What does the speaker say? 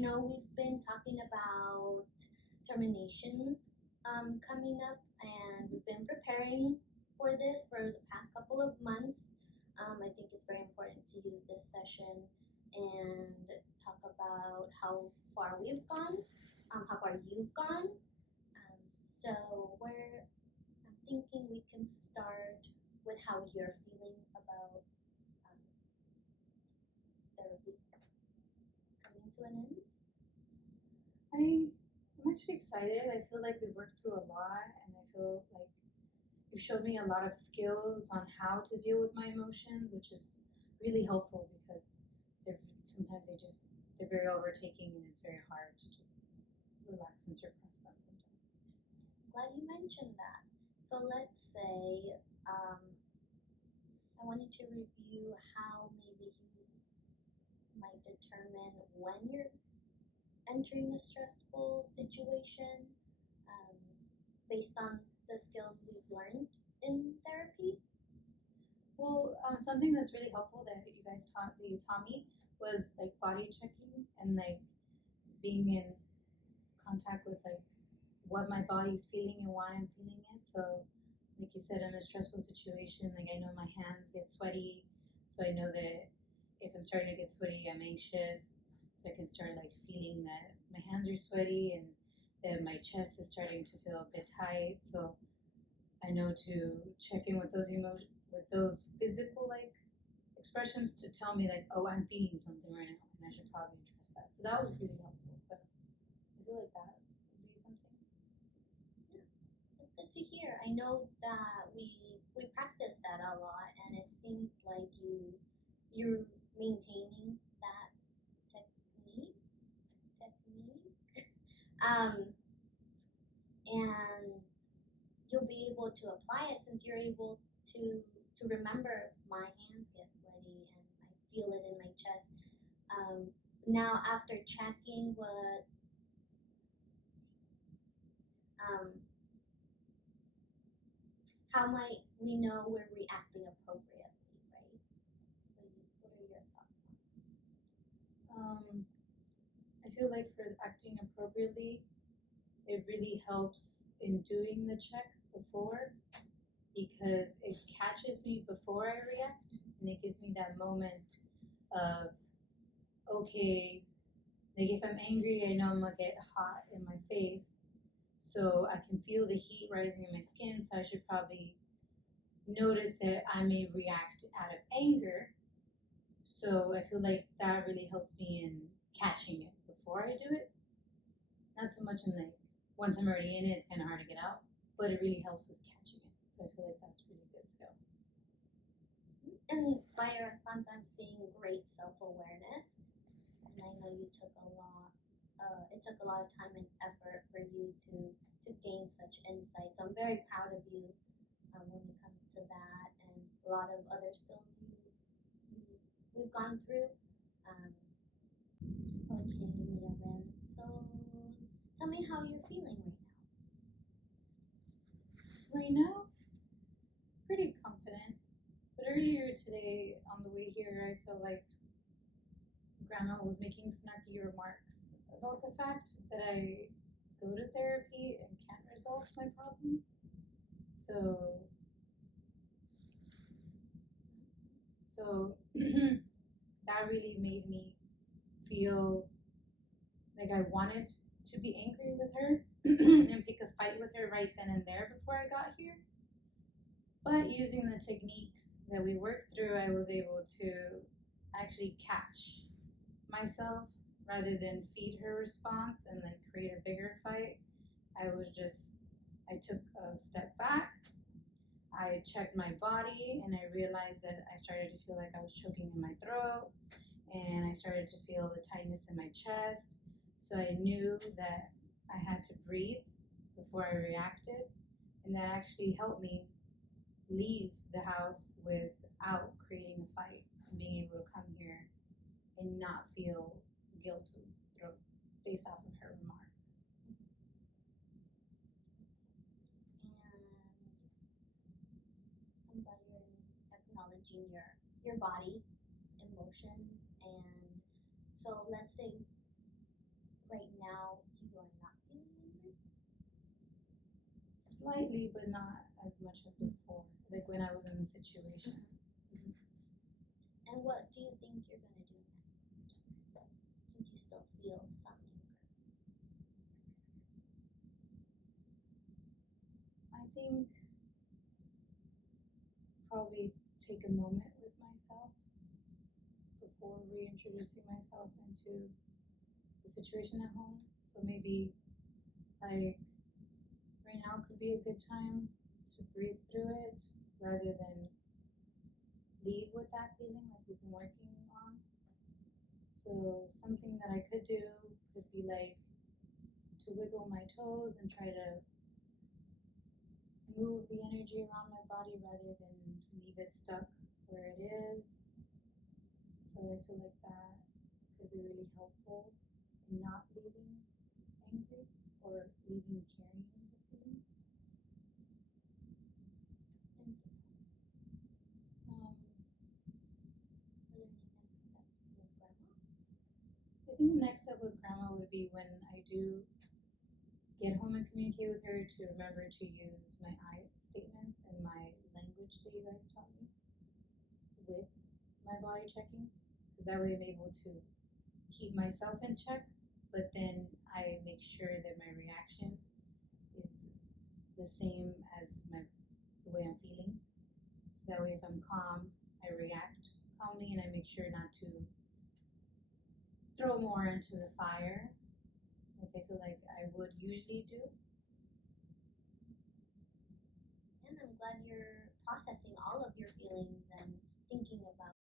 know we've been talking about termination coming up, and we've been preparing for this for the past couple of months. I think it's very important to use this session and talk about how far we've gone, how far you've gone. So I'm thinking we can start with how you're feeling about um, therapy coming to an end. I'm actually excited. I feel like we worked through a lot, and I feel like you showed me a lot of skills on how to deal with my emotions, which is really helpful because sometimes they're very overtaking, and it's very hard to just relax and suppress them sometimes. Glad you mentioned that. So let's say I wanted to review how maybe you might determine when you're entering a stressful situation based on the skills we've learned in therapy. Well, something that's really helpful that you taught me was like body checking and like being in contact with like what my body's feeling and why I'm feeling it. So, like you said, in a stressful situation, like I know my hands get sweaty, so I know that if I'm starting to get sweaty, I'm anxious. So I can start like feeling that my hands are sweaty and that my chest is starting to feel a bit tight. So I know to check in with those physical like expressions to tell me like, oh, I'm feeling something right now, and I should probably address that. So that was really helpful. So I feel like that would be something. It's good to hear. I know that we practice that a lot, and it seems like you're maintaining that technique. Um, and you'll be able to apply it since you're able to remember my hands get sweaty and I feel it in my chest. Now, after checking what how might we know we're reacting appropriately, right? What are your thoughts? I feel like for acting appropriately, it really helps in doing the check before because it catches me before I react and it gives me that moment of, okay, like if I'm angry, I know I'm gonna get hot in my face. So I can feel the heat rising in my skin. So I should probably notice that I may react out of anger. So I feel like that really helps me in catching it before I do it. Not so much in like once I'm already in it, it's kind of hard to get out, but it really helps with catching it. So I feel like that's really good skill. And by your response, I'm seeing great self-awareness, and I know you took a lot. It took a lot of time and effort for you to gain such insight. So I'm very proud of you when it comes to that, and a lot of other skills we've gone through. Okay, Miraben. So tell me how you're feeling right now. Right now, pretty confident. But earlier today, on the way here, I felt like Grandma was making snarky remarks about the fact that I go to therapy and can't resolve my problems. So that really made me feel like I wanted to be angry with her and pick a fight with her right then and there before I got here. But using the techniques that we worked through, I was able to actually catch myself rather than feed her response and then create a bigger fight. I took a step back, I checked my body, and I realized that I started to feel like I was choking in my throat, and I started to feel the tightness in my chest. So I knew that I had to breathe before I reacted, and that actually helped me leave the house without creating a fight and being able to come here and not feel guilt based off of her remark. And I'm glad you're acknowledging your body, emotions, and so let's say right now you are not feeling angry? Slightly, but not as much as before. Like when I was in the situation. And what do you think you're gonna do next? Since you still feel some anger. I think probably take a moment with myself before reintroducing myself into the situation at home. So maybe like right now could be a good time to breathe through it rather than leave with that feeling like we've been working on. So something that I could do could be like to wiggle my toes and try to move the energy around my body rather than leave it stuck where it is. So I feel like that could be really helpful in not leaving angry or leaving carrying the feeling. And Um, are there any next steps with grandma? I think the next step with grandma would be when I do get home and communicate with her to remember to use my I statements and my language that you guys taught me with my body checking, because that way I'm able to keep myself in check, but then I make sure that my reaction is the same as the way I'm feeling. So that way, if I'm calm, I react calmly and I make sure not to throw more into the fire, like I feel like I would usually do. And I'm glad you're processing all of your feelings and thinking about